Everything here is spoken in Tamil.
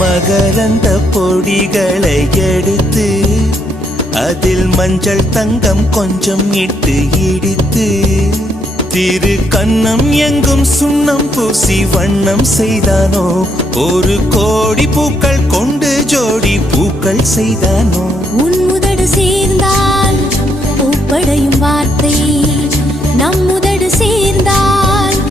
மகரந்த பொடிகளை எடுத்து அதில் மஞ்சள் தங்கம் கொஞ்சம் இட்டு இடித்து திரு கண்ணம் எங்கும் சுண்ணம் பூசி வண்ணம் செய்தானோ ஒரு கோடி பூக்கள் கொண்டு ஜோடி பூக்கள் செய்தானோ உன் முதடு சேர்ந்தால் பூப்படையும் வார்த்தை